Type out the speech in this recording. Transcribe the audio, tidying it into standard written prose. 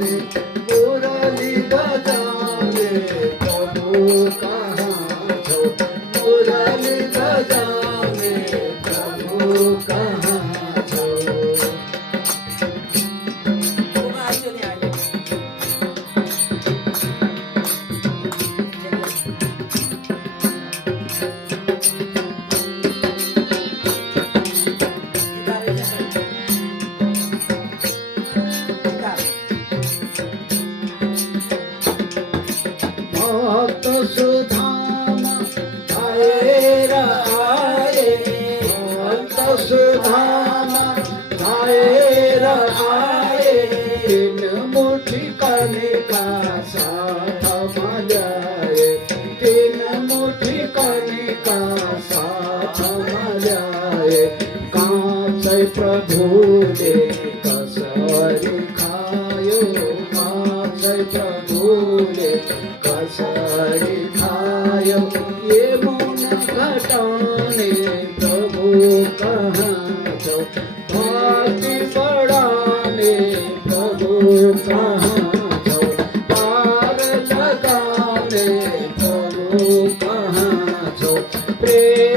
रे मुरली बजावे प्रभु कहाँ छो मुरली बजावे प्रभु कहाँ छो भक्त सुधाम आए रहाए भक्त सुधाम आए रहाए तीन मुट्ठी कनिका साथ मजाए तीन मुट्ठी कनिका साथ मजाए कांच प्रभु दे कसरी खायो कांच प्रभु दे कसरी खायो ये मन घटाने प्रभु कहाँ छो भक्ति बढ़ाने प्रभु कहाँ छो पार लगाने प्रभु कहाँ छो प्रेम